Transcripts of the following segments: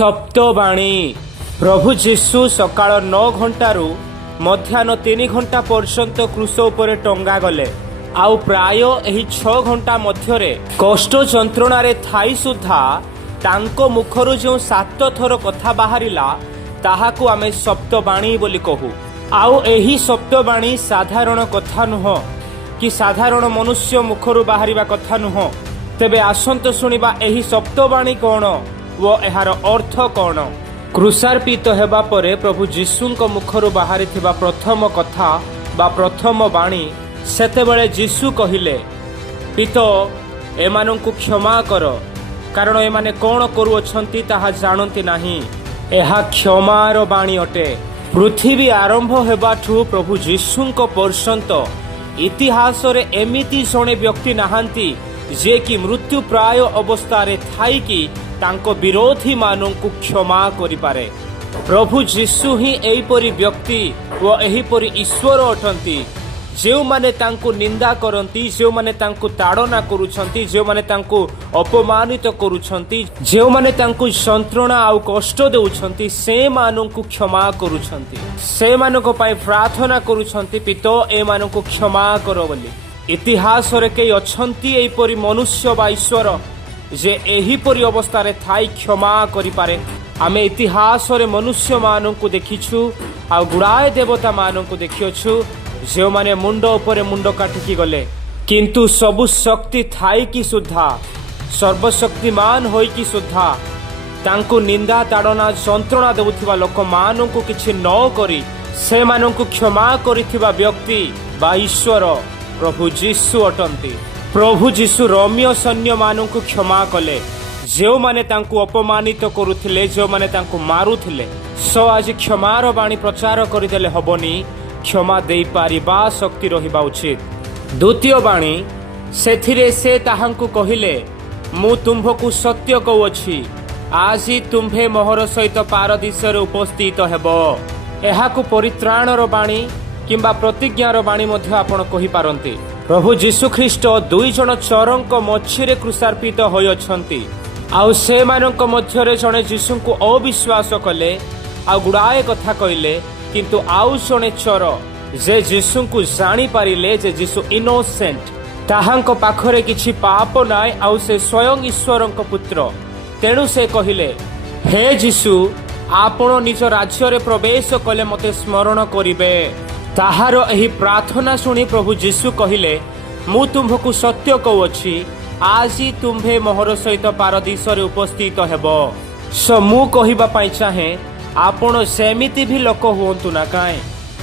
सप्तवाणी प्रभु जीशु सकाळ 9 घंटारू मध्याह्न 3 घंटा पर्यंत क्रूस उपरे टंगा गले आउ प्राय एही 6 घंटा मध्यरे कष्ट जंत्रणारे थाई सुद्धा तांको मुखरू जो 7 थर कथा बाहरिला ताहाकू आमे सप्तवाणी बोली कहू। आउ एही सप्तवाणी साधारण कथा नुह कि साधारण मनुष्य मुखरू बाहरिबा कथा नुह। तेबे आसंत सुनिबा एही सप्तवाणी कौन वो एहार अर्थ कौन। क्रूसार्पित हेबा परे प्रभु जीशुंक मुखरू बाहरिथिबा प्रथम कथा बा प्रथम वाणी सेतेबेले जीशु कहिले, पितो एमानंकु क्षमा कर कारण एमाने कोन करूअछंती ताहा जानंती नाही। एहा क्षमार वाणी अटे। पृथ्वी आरंभ हेबाठू प्रभु जीशुंक पर्यंत इतिहास रे एमिति जणे व्यक्ति नाहांती जे कि मृत्यु प्राय अवस्था थाई कि तांको विरोधी मानंकु क्षमा करि पारे। प्रभु जीशु ही एहीपरि व्यक्ति व एहीपरि ईश्वर अटंती जो माने तांको निंदा करंती, जो माने तांको ताड़ना करूछंती, जो माने तांको अपमानित करूछंती, जो माने तांको यंत्रणा आउ कष्ट देउछंती से मानंकु क्षमा करूछंती। से मानको पई प्रार्थना करूछंती, पितो ए मानंकु क्षमा करो बोली। इतिहास रे के अछंती एहीपरि मनुष्य बा ईश्वर जे एहीपरि अवस्था रे थाई क्षमा करि पारे। आमे इतिहास रे मनुष्य मानंकु देखिछु आ गुड़ाए देवता मानंकु देखिछु जो माने मुंड उपरे मुंड काटिकी गले किंतु सबु शक्ति थाई कि सुद्धा सर्वशक्तिमान होई कि सुद्धा तांको निंदा ताड़ना जंत्रणा देउथिबा लोक मानंकु किछि न करी से मानंकु क्षमा करिथिबा व्यक्ति बा ईश्वर प्रभु जीशु अटंती। प्रभु जीशु रोमियो सैन्य मानंकु क्षमा कले जो माने तांको अपमानित करुथिले, जो माने तांको मारुथिले। सो आज क्षमार वाणी प्रचार करिदेले हबनी, क्षमा देई पारिबा शक्ति रहिबा उचित। द्वितीय वाणी सेथिरे से ताहांकु कहिले, मु तुम्भकु सत्य कहूअछि आजि तुम्भे मोहर सहित पारदीसरे उपस्थित हेबो। एहाकु परित्राणर वाणी किंबा प्रतिज्ञार वाणी मध्ये आपण कहि पारंती। प्रभु जीशु ख्रीष्ट 2 जण चोरंक मझिरे क्रूसार्पित होय अछंती आउ से मानक मध्यरे जणे जीशुंकु अविश्वास कले आ गुड़ाए कथा कहिले किंतु आउ जणे चोर जे जीशुंकु जानी पारिले जे जीशु इनोसेंट ताहांक पाखरे किछि पाप नाय आउ से स्वयं ईश्वरंक पुत्र। तेणु से कहिले, हे जीशु आपण निज राज्य रे प्रवेश कले मते स्मरण करिवे। ताहार एही प्रार्थना सुनी प्रभु जीशु कहिले, मु तुम्भकु सत्य कहूअछि आजि तुम्भे मोहर सहित पारदीसरे उपस्थित हेबो। सो मु कहिबा पई चाहे आपण सेमिति भी लोक हुअंतु ना काए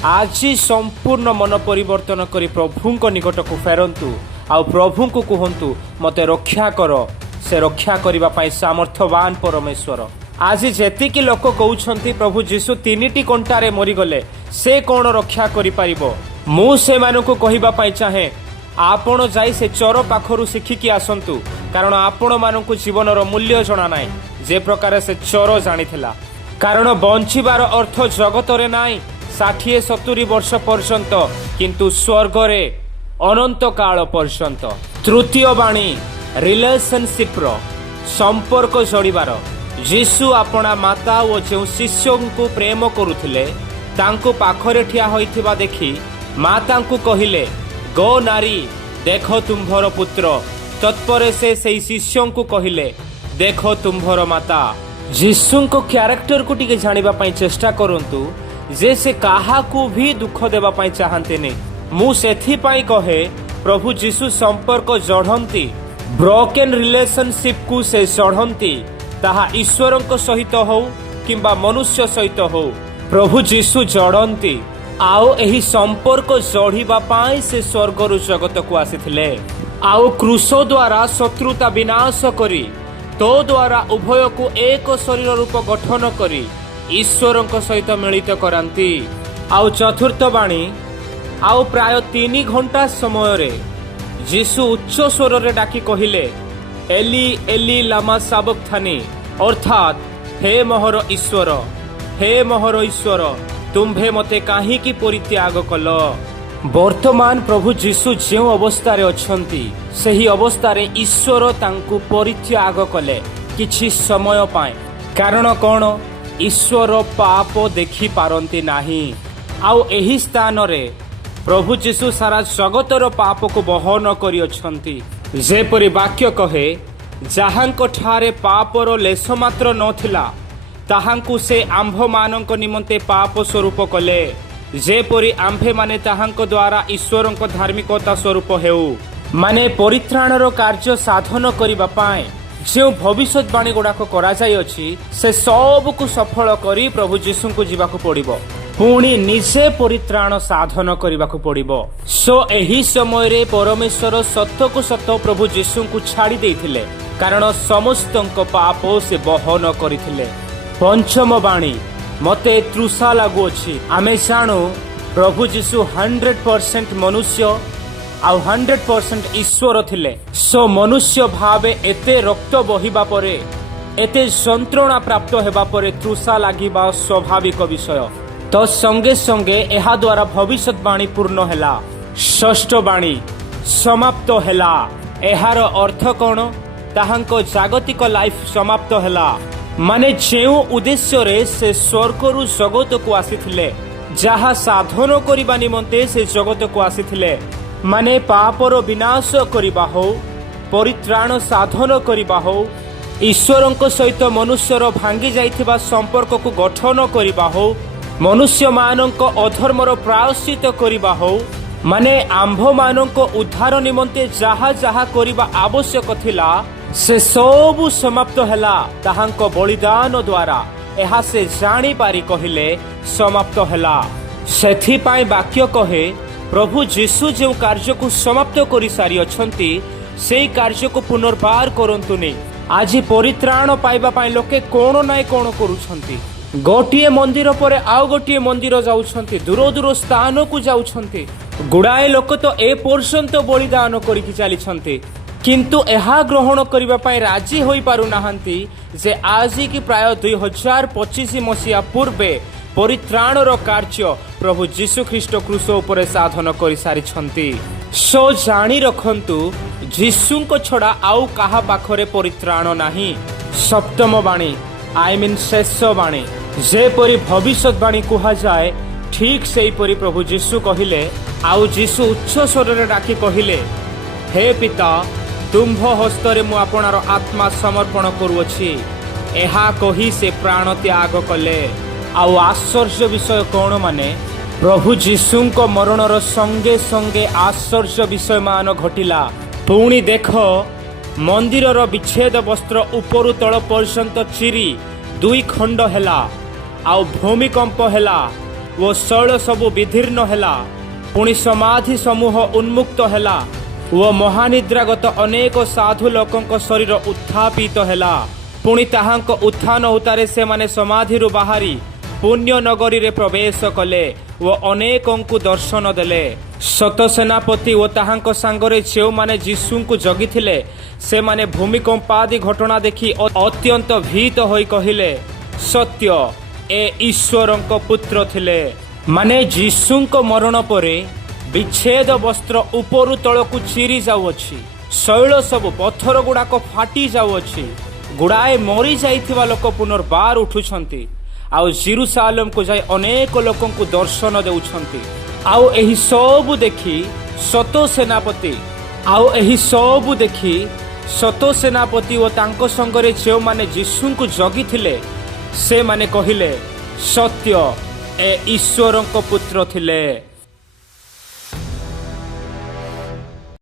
आजि संपूर्ण मन परिवर्तन करी प्रभुंक निकटकु फेरंतु आ प्रभुंकु कहंतु मते रक्षा करो। से रक्षा करिबा पई सामर्थ्यवान परमेश्वर। आज जेतिकी लोक कहउछंती प्रभु जीशु 3टी कंटारे मरी गले से कोन रक्षा करि पारिबो। मु से मानको कहिबा पई चाहे आपण जाई से चोर पाखरु शिखिकी आसंतु कारण आपण मानको जीवनर मूल्य जणा नाय जे प्रकार से चोर जानिथिला। कारण बंचिबार अर्थ जगत रे नाय 60-70 वर्ष पर्यंत किंतु स्वर्ग रे अनंत काल पर्यंत। तृतीय वाणी रिलेशनशिप रो संपर्क जोड़िबार। जीशु आपणा माता ओ जो शिष्यंकु प्रेम करुथिले तांको पाखरे ठिया होइथिबा देखि मातांकु कहिले, गो नारी देखो तुम्भर पुत्र। तत्परे से सेई शिष्यंकु कहिले, देखो तुम्भर माता। जीशुंको क्यारेक्टर को टिके जानिबा पई चेष्टा करंतु जे से काहाकू भी दुख देबा पई चाहंतेनी। मु सेथि पई कहे प्रभु जीशु संपर्क जोड़ंती ब्रोकन रिलेशनशिप को से जोड़ंती ताहा ईश्वरंक सहित हो किंबा मनुष्य सहित हो प्रभु जीशु जोड़ंती। आउ एही संपर्क जोड़िबा पई से स्वर्गरु जगत को आसीथिले आउ क्रूस द्वारा शत्रुता विनाश करी तो द्वारा उभय को एक शरीर रूप गठन करी ईश्वरंक सहित मिलित करांती। आउ चतुर्थ वाणी आउ प्राय 3 घंटा समय रे जीशु उच्च स्वर रे डाकी कहिले, एली एली लामा साबक्थानी अर्थात हे मोहर ईश्वर तुम्भे मते काहे की परित्याग कल। वर्तमान प्रभु जीशु जो अवस्था रे अछंती सही अवस्था रे ईश्वर तांकु परित्याग कले किछि समय पाए କାରଣ କ'ଣ? ଈଶ୍ୱର ପାପ ଦେଖି ପାରନ୍ତି ନାହିଁ। ଆଉ ଏହି ସ୍ଥାନରେ ପ୍ରଭୁ ଯୀଶୁ ସାରା ଜଗତର ପାପକୁ ବହନ କରିଅଛନ୍ତି। ଯେପରି ବାକ୍ୟ କହେ, ଯାହାଙ୍କ ଠାରେ ପାପର ଲେଶ ମାତ୍ର ନଥିଲା ତାହାଙ୍କୁ ସେ ଆମ୍ଭମାନଙ୍କ ନିମନ୍ତେ ପାପ ସ୍ୱରୂପ କଲେ, ଯେପରି ଆମ୍ଭେମାନେ ତାହାଙ୍କ ଦ୍ୱାରା ଈଶ୍ୱରଙ୍କ ଧାର୍ମିକତା ସ୍ୱରୂପ ହେଉ। ମାନେ ପରିତ୍ରାଣର କାର୍ଯ୍ୟ ସାଧନ କରିବା ପାଇଁ ଯେଉଁ ଭବିଷ୍ୟତବାଣୀ ଗୁଡ଼ାକ କରାଯାଇଅଛି, ସେ ସବୁକୁ ସଫଳ କରି ପ୍ରଭୁ ଯୀଶୁଙ୍କୁ ଯିବାକୁ ପଡ଼ିବ, ପୁଣି ନିଜେ ପରିତ୍ରାଣ ସାଧନ କରିବାକୁ ପଡ଼ିବ। ଏହି ସମୟରେ ପରମେଶ୍ୱର ସତକୁ ସତ ପ୍ରଭୁ ଯୀଶୁଙ୍କୁ ଛାଡ଼ି ଦେଇଥିଲେ, କାରଣ ସମସ୍ତଙ୍କ ପାପ ସେ ବହନ କରିଥିଲେ। ପଞ୍ଚମ ବାଣୀ, ମୋତେ ତୃଷା ଲାଗୁଅଛି। ଆମେ ଜାଣୁ ପ୍ରଭୁ ଯୀଶୁ 100% ମନୁଷ୍ୟ ଆଉ 100% ଈଶ୍ୱର ଥିଲେ। ମନୁଷ୍ୟ ଭାବେ ଏତେ ରକ୍ତ ବହିବା ପରେ, ଏତେ ଯନ୍ତ୍ରଣା ପ୍ରାପ୍ତ ହେବା ପରେ ତୃଷା ଲାଗିବା ସ୍ୱାଭାବିକ ବିଷୟ। ତ ସଙ୍ଗେ ସଙ୍ଗେ ଏହା ଦ୍ୱାରା ଭବିଷ୍ୟତବାଣୀ ପୂର୍ଣ୍ଣ ହେଲା। ଷଷ୍ଠ ବାଣୀ, ସମାପ୍ତ ହେଲା। ଏହାର ଅର୍ଥ କ'ଣ? ତାହାଙ୍କ ଜାଗତିକ ଲାଇଫ୍ ସମାପ୍ତ ହେଲା। ମାନେ ଯେଉଁ ଉଦ୍ଦେଶ୍ୟରେ ସେ ସ୍ୱର୍ଗରୁ ଜଗତକୁ ଆସିଥିଲେ, ଯାହା ସାଧନ କରିବା ନିମନ୍ତେ ସେ ଜଗତକୁ ଆସିଥିଲେ, ମାନେ ପାପର ବିନାଶ କରିବା ହେଉ, ପରିତ୍ରାଣ ସାଧନ କରିବା ହେଉ, ଈଶ୍ୱରଙ୍କ ସହିତ ମନୁଷ୍ୟର ଭାଙ୍ଗି ଯାଇଥିବା ସମ୍ପର୍କକୁ ଗଠନ କରିବା ହେଉ, ମନୁଷ୍ୟମାନଙ୍କ ଅଧର୍ମର ପ୍ରାୟଶ୍ଚିତ କରିବା ହେଉ, ମାନେ ଆମ୍ଭମାନଙ୍କ ଉଦ୍ଧାର ନିମନ୍ତେ ଯାହା ଯାହା କରିବା ଆବଶ୍ୟକ ଥିଲା, ସେ ସବୁ ସମାପ୍ତ ହେଲା ତାହାଙ୍କ ବଳିଦାନ ଦ୍ୱାରା। ଏହା ସେ ଜାଣିପାରି କହିଲେ ସମାପ୍ତ ହେଲା। ସେଥିପାଇଁ ବାକ୍ୟ କହେ, ପ୍ରଭୁ ଯୀଶୁ ଯେଉଁ କାର୍ଯ୍ୟକୁ ସମାପ୍ତ କରିସାରିଅଛନ୍ତି, ସେହି କାର୍ଯ୍ୟକୁ ପୁନର୍ବାର କରନ୍ତୁନି। ଆଜି ପରିତ୍ରାଣ ପାଇବା ପାଇଁ ଲୋକେ କ'ଣ ନାଇଁ କ'ଣ କରୁଛନ୍ତି। ଗୋଟିଏ ମନ୍ଦିର ପରେ ଆଉ ଗୋଟିଏ ମନ୍ଦିର ଯାଉଛନ୍ତି, ଦୂର ଦୂର ସ୍ଥାନକୁ ଯାଉଛନ୍ତି। ଗୁଡ଼ାଏ ଲୋକ ତ ଏ ପର୍ଯ୍ୟନ୍ତ ବଳିଦାନ କରିକି ଚାଲିଛନ୍ତି, କିନ୍ତୁ ଏହା ଗ୍ରହଣ କରିବା ପାଇଁ ରାଜି ହୋଇପାରୁନାହାନ୍ତି ଯେ ଆଜିକି ପ୍ରାୟ 2025 ମସିହା ପୂର୍ବେ ପରିତ୍ରାଣର କାର୍ଯ୍ୟ ପ୍ରଭୁ ଯୀଶୁ ଖ୍ରୀଷ୍ଟ କ୍ରୁଶ ଉପରେ ସାଧନ କରିସାରିଛନ୍ତି। ଜାଣି ରଖନ୍ତୁ, ଯୀଶୁଙ୍କ ଛଡ଼ା ଆଉ କାହା ପାଖରେ ପରିତ୍ରାଣ ନାହିଁ। ସପ୍ତମ ବାଣୀ, ଶେଷ ବାଣୀ। ଯେପରି ଭବିଷ୍ୟତବାଣୀ କୁହାଯାଏ, ଠିକ୍ ସେହିପରି ପ୍ରଭୁ ଯୀଶୁ କହିଲେ। ଆଉ ଯୀଶୁ ଉଚ୍ଚ ସ୍ୱରରେ ଡାକି କହିଲେ, ହେ ପିତା, ତୁମ୍ଭ ହସ୍ତରେ ମୁଁ ଆପଣାର ଆତ୍ମା ସମର୍ପଣ କରୁଅଛି। ଏହା କହି ସେ ପ୍ରାଣ ତ୍ୟାଗ କଲେ। ଆଉ ଆଶ୍ଚର୍ଯ୍ୟ ବିଷୟ କ'ଣ? ମାନେ ପ୍ରଭୁ ଯୀଶୁଙ୍କ ମରଣର ସଙ୍ଗେ ସଙ୍ଗେ ଆଶ୍ଚର୍ଯ୍ୟ ବିଷୟମାନ ଘଟିଲା। ପୁଣି ଦେଖ, ମନ୍ଦିରର ବିଚ୍ଛେଦ ବସ୍ତ୍ର ଉପରୁ ତଳ ପର୍ଯ୍ୟନ୍ତ ଚିରି 2 ଖଣ୍ଡ ହେଲା। ଆଉ ଭୂମିକମ୍ପ ହେଲା ଓ ଶୈଳ ସବୁ ବିଦୀର୍ଣ୍ଣ ହେଲା। ପୁଣି ସମାଧି ସମୂହ ଉନ୍ମୁକ୍ତ ହେଲା ଓ ମହାନିଦ୍ରାଗତ ଅନେକ ସାଧୁ ଲୋକଙ୍କ ଶରୀର ଉତ୍ଥାପିତ ହେଲା। ପୁଣି ତାହାଙ୍କ ଉତ୍ଥାନ ଉତ୍ତାରେ ସେମାନେ ସମାଧିରୁ ବାହାରି ପୁଣ୍ୟ ନଗରୀରେ ପ୍ରବେଶ କଲେ ଓ ଅନେକଙ୍କୁ ଦର୍ଶନ ଦେଲେ। ଶତ ସେନାପତି ଓ ତାହାଙ୍କ ସାଙ୍ଗରେ ଯେଉଁମାନେ ଯୀଶୁଙ୍କୁ ଜଗିଥିଲେ, ସେମାନେ ଭୂମିକମ୍ପାଦି ଘଟଣା ଦେଖି ଅତ୍ୟନ୍ତ ଭୀତ ହୋଇ କହିଲେ, ସତ୍ୟ, ଏ ଈଶ୍ୱରଙ୍କ ପୁତ୍ର ଥିଲେ। ମାନେ ଯୀଶୁଙ୍କ ମରଣ ପରେ ବିଚ୍ଛେଦ ବସ୍ତ୍ର ଉପରୁ ତଳକୁ ଚିରି ଯାଉଅଛି। ଶୈଳ ସବୁ ପଥର ଗୁଡ଼ାକ ଫାଟି ଯାଉଅଛି। ଗୁଡ଼ାଏ ମରି ଯାଇଥିବା ଲୋକ ପୁନର୍ବାର ଉଠୁଛନ୍ତି। ଆଉ ଜେରୁସାଲେମକୁ ଯାଇ ଅନେକ ଲୋକଙ୍କୁ ଦର୍ଶନ ଦେଉଛନ୍ତି। ଆଉ ଏହି ସବୁ ଦେଖି ସତ ସେନାପତି ଓ ତାଙ୍କ ସଙ୍ଗରେ ଯେଉଁମାନେ ଯୀଶୁଙ୍କୁ ଜଗିଥିଲେ, ସେମାନେ କହିଲେ, ସତ୍ୟ, ଏ ଈଶ୍ୱରଙ୍କ ପୁତ୍ର ଥିଲେ।